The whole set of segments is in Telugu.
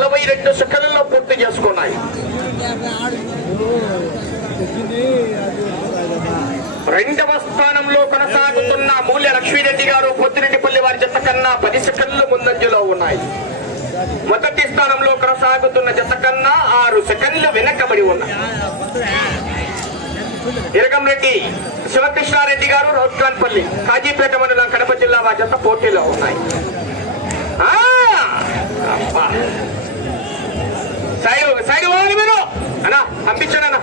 నలభై రెండు సెకండ్లలో పూర్తి చేసుకున్నాయి. రెండవ స్థానంలో కొనసాగుతున్న మూల్య లక్ష్మీరెడ్డి గారు పొత్తిరెడ్డిపల్లి వారి జత కన్నా పది సెకండ్లు ముందంజలో ఉన్నాయి. మొదటి స్థానంలో కొనసాగుతున్న జత కన్నా ఆరు సెకండ్లు వెనకబడి ఉన్నాయి. ఇరగంరెడ్డి శివకృష్ణారెడ్డి గారు రౌత్కాన్పల్లి కాజీపేట మండలం కడప జిల్లా వారి జత పోటీలో ఉన్నాయి. అబ్బా. సైడ్ సైడ్ పోవాలి మీరు. అన్నా పంపించాను అన్న.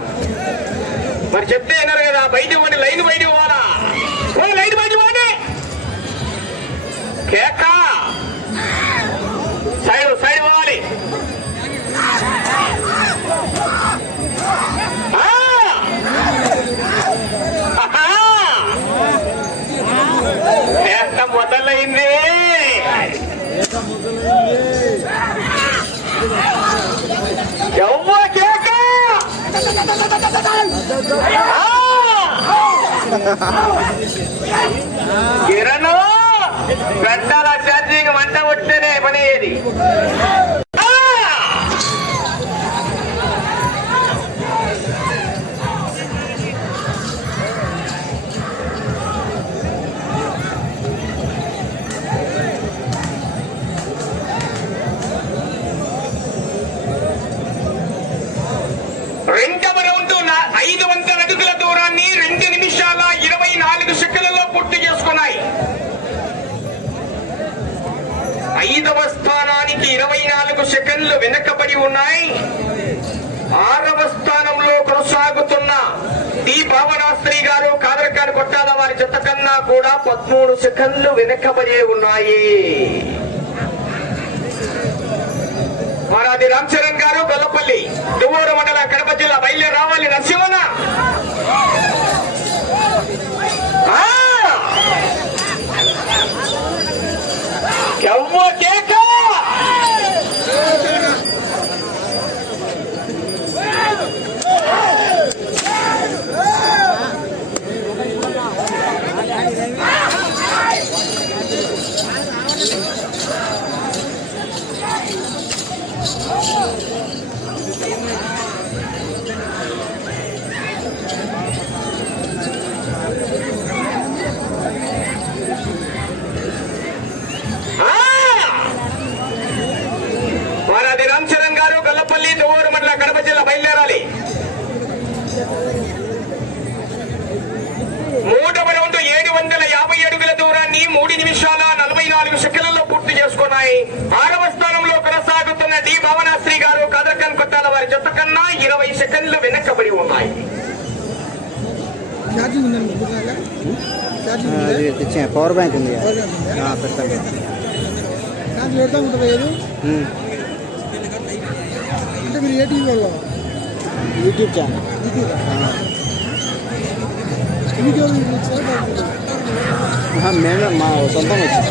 మరి చెప్తే అన్నారు కదా బయట పోండి లైన్ బయట పోవాలా? ఓ లైన్ బయట పోండి. పదమూడు సెకండ్లు వెనకబడి ఉన్నాయి. మరాది రామ్ చరణ్ గారు గొల్లపల్లి దువ్వూరు మండల కడప జిల్లా బయలుదేరి రావాలి. నరసింహన ఆ! ఎవ్వ కేక ఆ! మరాది రామ్ చరణ్ గారు గొల్లపల్లి దువ్వూరు మండల కడప జిల్లా బయలుదేరాలి మూడవ రౌండ్ ఏడు వందల యాభై అడుగుల దూరాన్ని మూడు నిమిషాల నలభై నాలుగు సెకండ్లలో పూర్తి చేసుకున్నాయి ఆరవ స్థానంలో కొనసాగుతున్న డి భావనాశ్రీ గారు కదర్కన్ కొట్టాల వారి జత కన్నా ఇరవై సెకండ్లు వెనకబడి ఉన్నాయి ఛార్జింగ్ ఉందండి ఛార్జింగ్ పవర్ బ్యాంక్ ఉంది. పెడతాను ఛార్జ్ పెడతా. ఉంటుంది ఏది. అంటే మీరు ఏ టీవీ వాళ్ళు యూట్యూబ్? ఛానల్ మేమే మా సొంతం వచ్చి.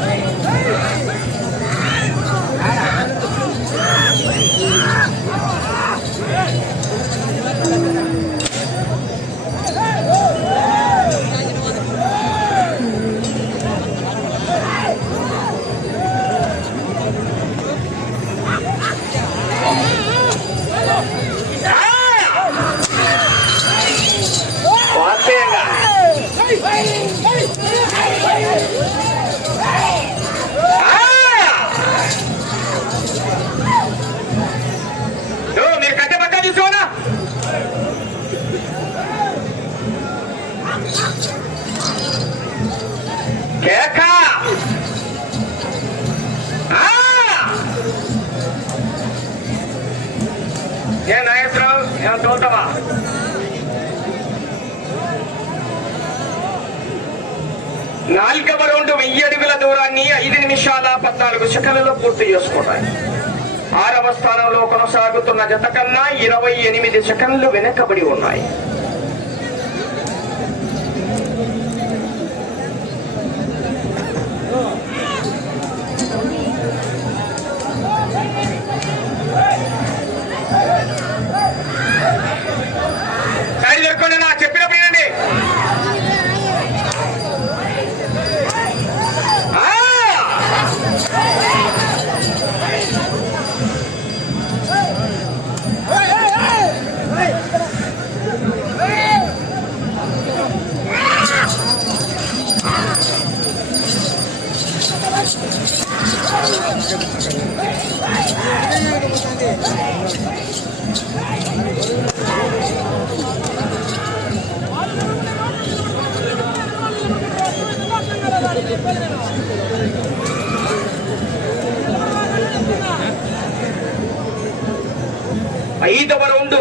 ఐదవ రౌండ్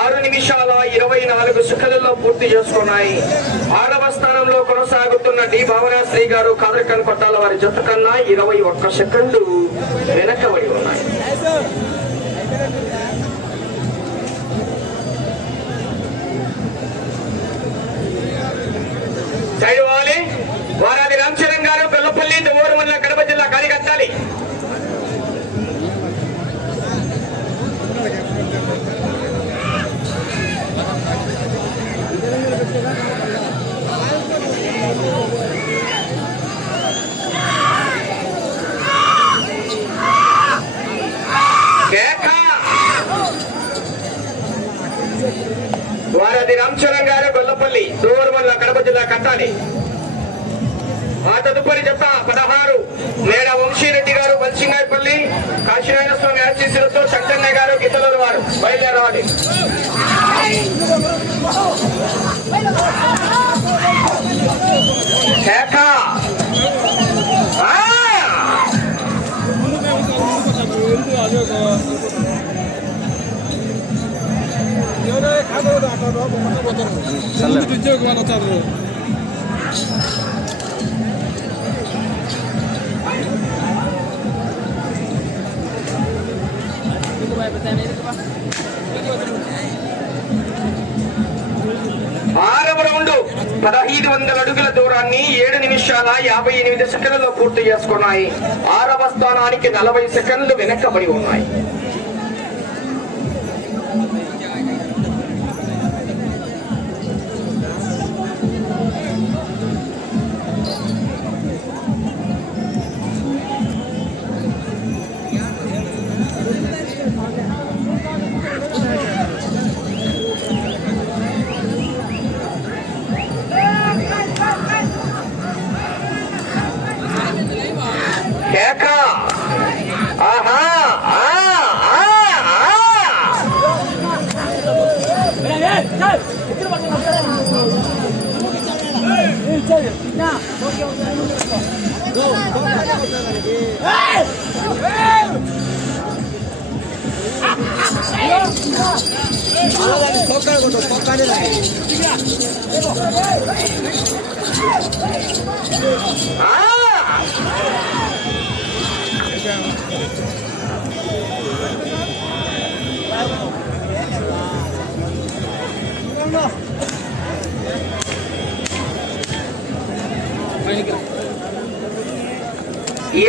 ఆరు నిమిషాల ఇరవై నాలుగు సెకండ్లలో పూర్తి చేసుకున్నాయి. ఆరవ స్థానంలో కొనసాగుతున్న డి భావనాశ్రీ గారు కాదర్కన్ కొట్టాల వారి జత కన్నా ఇరవై ఒక్క సెకండ్లు వెనకబడి ఉన్నాయి. వారది గొల్లపల్లి దూరమల్ల కడప జిల్లా కట్టాలి. ఆ తదుపరి జత పదహారు. మేడ వంశీరెడ్డి గారు బల్సింగాయపల్లి కాశీనారాయణ స్వామి ఆశీస్సులతో చట్టన్న గారు గిద్దలూరు వారు బయలుదేరవాలి. శాఖ ఉద్యోగం వచ్చారు ఆరవ రౌండ్ పదహైదు వందల అడుగుల దూరాన్ని ఏడు నిమిషాల యాభై ఎనిమిది సెకండ్లలో పూర్తి చేసుకున్నాయి. ఆరవ స్థానానికి నలభై సెకండ్లు వెనకబడి ఉన్నాయి. ఆ!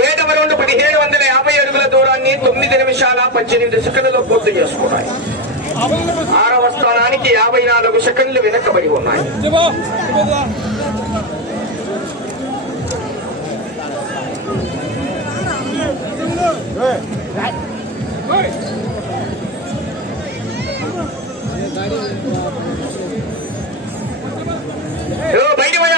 ఏడవ రెండు పదిహేడు వందల యాభై అడుగుల దూరాన్ని తొమ్మిది నిమిషాల పద్దెనిమిది సెకండ్లలో పూర్తి చేసుకున్నాయి. ఆరవ స్థానానికి యాభై నాలుగు సెకండ్లు వెనకబడి ఉన్నాయి. ఓ, బయటికి పోయా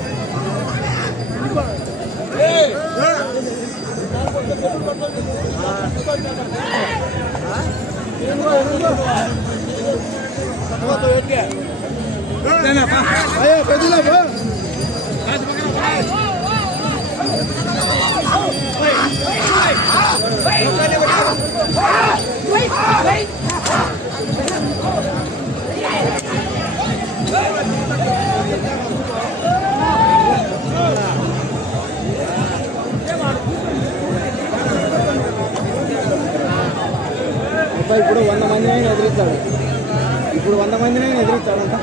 ఇప్పుడు వంద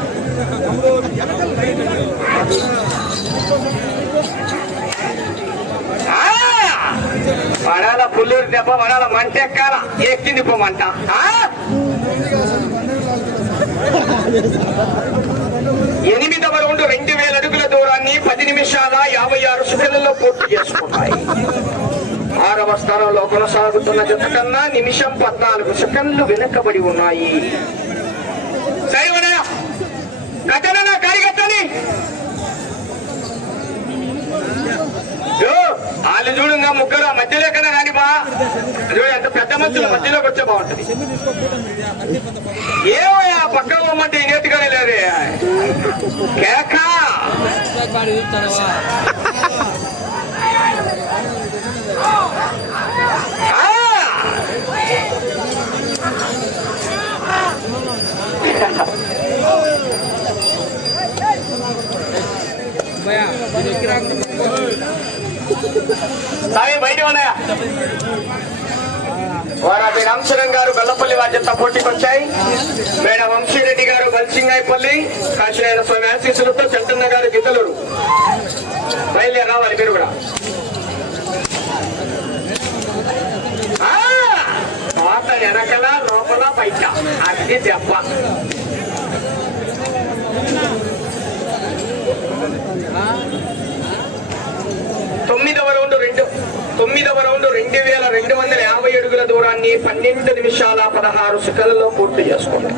వడాల పుల్లూరు దెబ్బ వడాల మంట ఎక్కాల ఎక్కింది పోమంట ఎనిమిదవ రౌండ్ రెండు వేల అడుగుల దూరాన్ని పది నిమిషాల యాభై ఆరు సెకండ్లలో పూర్తి చేసుకున్నాయి ఆరవ స్థానంలో కొనసాగుతున్న జత కన్నా నిమిషం పద్నాలుగు సెకండ్లు వెనకబడి ఉన్నాయి. కట్టనా కారికట్టని యో, వాళ్ళు చూడంగా ముగ్గురు ఆ మధ్యలో ఎక్కడ రాని బా. చూడు ఎంత పెద్ద మధ్యలో మధ్యలోకి వచ్చే బాగుంటది. ఏమయ్యా పక్క పోమంటే నేతిగానే లేదే. కేక. ఆ! సాయి బయట ఉన్నాయా వారాది రామచరణ్ గారు గల్లపల్లి బాధ్యత పోటీకి వచ్చాయి. మేడ వంశీరెడ్డి గారు బల్సింగాయపల్లి కాశీనారాయణ స్వామి ఆశీస్సులతో చంటన్న గారు గిద్దలూరు. బయలుదేరి రావాలి మీరు కూడా. పాత వెనకల లోపల బయట అది దెబ్బ. తొమ్మిదవ రౌండ్ రెండు తొమ్మిదవ రౌండ్ రెండు వేల రెండు వందల యాభై అడుగుల దూరాన్ని పన్నెండు నిమిషాల పదహారు సెకండ్లలో పూర్తి చేసుకోండి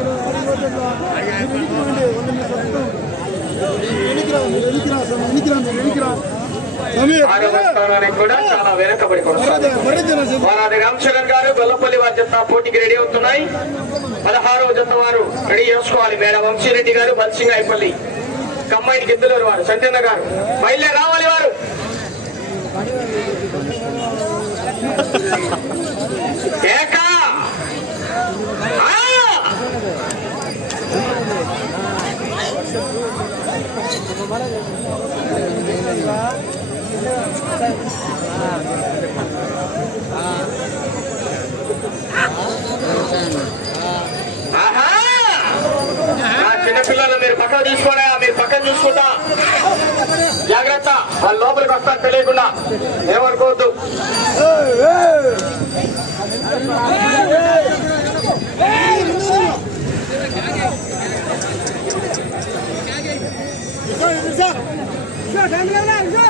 చేసుకున్నాం ఆరవ స్థానానికి కూడా చాలా వెనకబడి కొనసాగుతుంది. వారాది రామచరణ్ గారు గొల్లపల్లి వారి జత పోటీకి రెడీ అవుతున్నాయి. పదహారవ జత వారు రెడీ చేసుకోవాలి. మేడ వంశీరెడ్డి గారు బల్సింగాయపల్లి కమ్మాయి గిద్దలూరు వారు సంజన్న గారు. బయలుదేరి రావాలి వారు. ఏక! ఆ! చిన్నపిల్లలు మీరు పక్కన తీసుకోడా మీరు పక్కన చూసుకుంటా జాగ్రత్త వాళ్ళ లోపలికి వస్తారు తెలియకుండా ఏమనుకోవద్దు ఎవ్వ కేక! ఆ! కేక వేయాలా? కిరణ్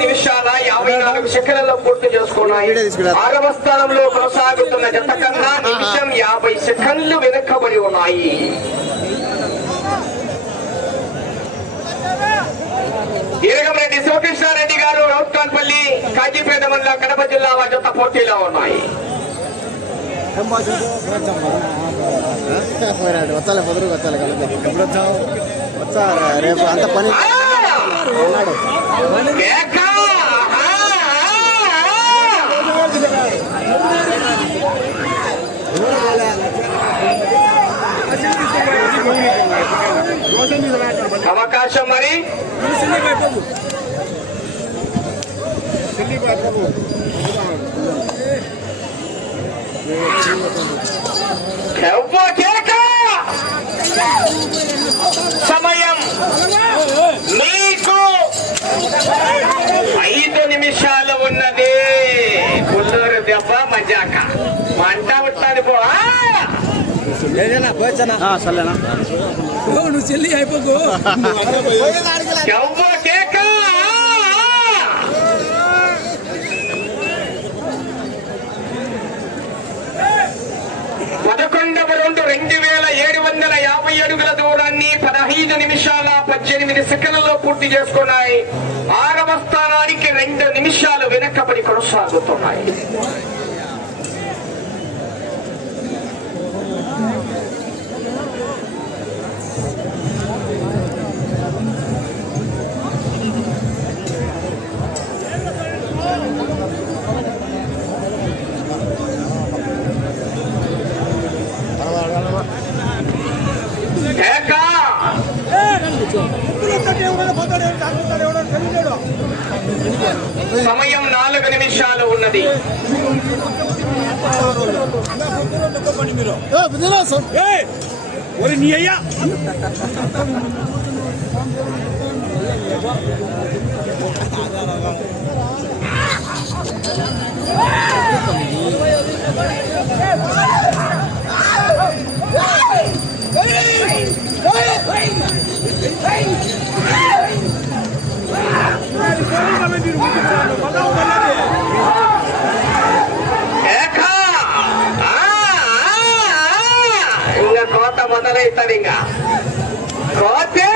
యాభై నాలుగు సెకండ్లలో పూర్తి చేసుకున్నాయి. ఆరవ స్థానంలో కొనసాగుతున్న జత కన్నా నిమిషం యాభై సెకండ్లు వెనుకబడి ఉన్నాయి. ఈరగంరెడ్డి శివకృష్ణారెడ్డి గారు రౌత్కాన్పల్లి కాజీపేట మండలం కడప జిల్లా వారి జత పోటీలో ఉన్నాయి. పోయినాడు వచ్చాలి పొదురు వచ్చాలి కలిపి ఎప్పుడు వచ్చావు వచ్చా రేపు అంత పని! ఉన్నాడు కేక! ఆ! అవకాశం మరి? ఎవ్వ కేక! సమయం మీకు ఐదు నిమిషాలు ఉన్నది పుల్లూరు దెబ్బ మజాక మంట ఉంటుంది పో. ఆ! సర్లేనా. నువ్వు చెల్లి అయిపోకు! పదకొండవ రౌండ్ రెండు వేల ఏడు వందల యాభై అడుగుల దూరాన్ని పదహైదు నిమిషాల పద్దెనిమిది సెకండ్లలో పూర్తి చేసుకున్నాయి. ఆరవ స్థానానికి రెండు నిమిషాలు వెనకబడి కొనసాగుతున్నాయి. సమయం నాలుగు నిమిషాలు ఉన్నది ఒరి నీ అయ్యా కేక! ఆ, ఆ, ఆ! ఇంకా కోత మొదలైతాడు ఇంకా. కోతే!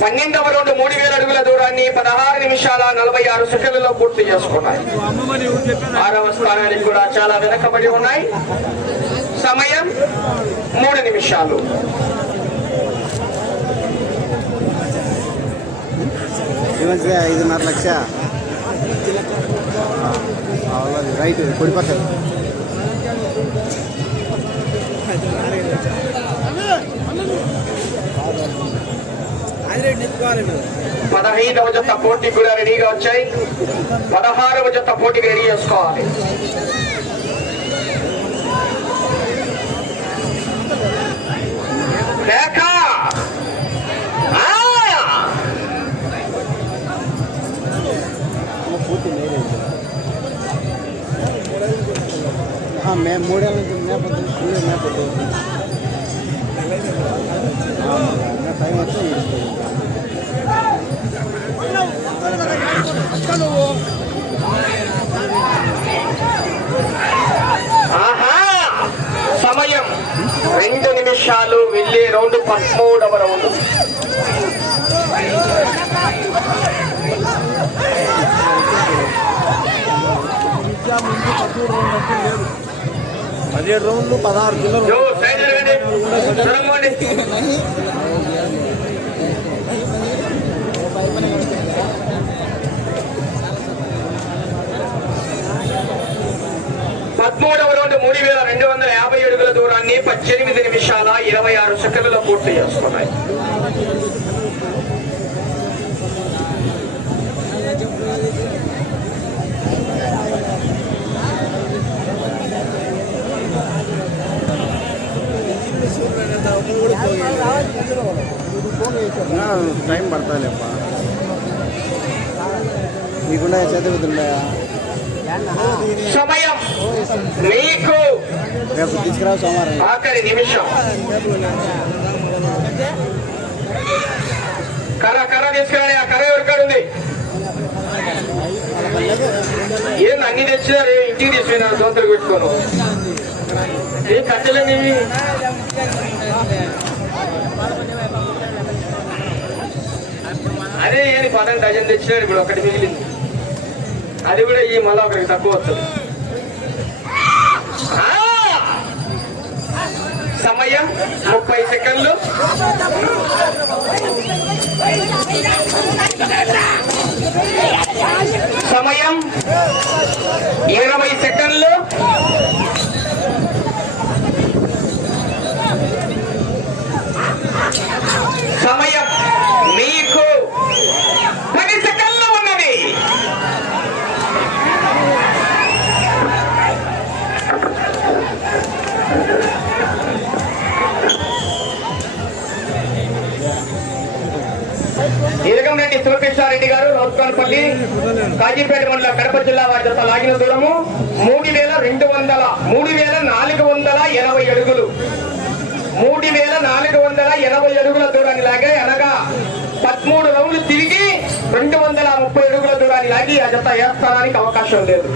పన్నెండవ రెండు మూడు వేల అడుగుల దూరాన్ని పదహారు నిమిషాల నలభై ఆరు సెకండ్లలో పూర్తి చేసుకున్నాయి. ఆరవ స్థానానికి కూడా చాలా వెనకబడి ఉన్నాయి. సమయం మూడు నిమిషాలు. ఐదున్నర లక్ష. రైట్ కుడి పదహైదవ జత పోటీ కూడా రెడీగా వచ్చాయి. పదహారవ జత పోటీకి రెడీ చేసుకోవాలి. కేక! మేము మూడేళ్ళ నుంచి మేపొద్దు ఫుల్ మేపొద్దు టైం వచ్చి సమయం రెండు నిమిషాలు వెళ్ళే రౌండ్ పదమూడవ రౌండ్. పదిహేడు రౌండ్లు పదహారు కిలోలు మూడు వేల రెండు వందల యాభై అడుగుల దూరాన్ని పద్దెనిమిది నిమిషాల ఇరవై ఆరు సెకండ్లలో పూర్తి చేసుకున్నాయి టైం పడతాలేప్ప నీకుండా చదువుతుండయా సమయం. మీకు ఆఖరి నిమిషం. కర్ర కర్ర తీసుకురాని ఆ కర్ర ఎవరికాడు ఏం అన్ని తెచ్చినారు? ఇంటికి తీసుకున్నారు దోతలు పెట్టుకోను ఏ కట్టెలని అదే ఏది పదం డజన్ తెచ్చినాడు ఇప్పుడు ఒకటి మిగిలింది. అది కూడా ఈ మళ్ళీ ఒకరికి తక్కువ వస్తుంది. సమయం ముప్పై సెకండ్లు. సమయం ఇరవై సెకండ్లు. సమయం మీకు రౌత్కాన్పల్లి కాజీపేట మండలం కడప జిల్లా వారి జత లాగిన దూరము మూడు వేల రెండు వందల మూడు వేల నాలుగు వందల ఎనభై అడుగులు. మూడు వేల నాలుగు వందల ఎనభై అడుగుల దూరాన్ని లాగే అనగా పదమూడు రౌండ్లు తిరిగి రెండు వందల ముప్పై అడుగుల దూరాన్ని లాగి ఆ జత ఏ స్థానానికి అవకాశం లేదు.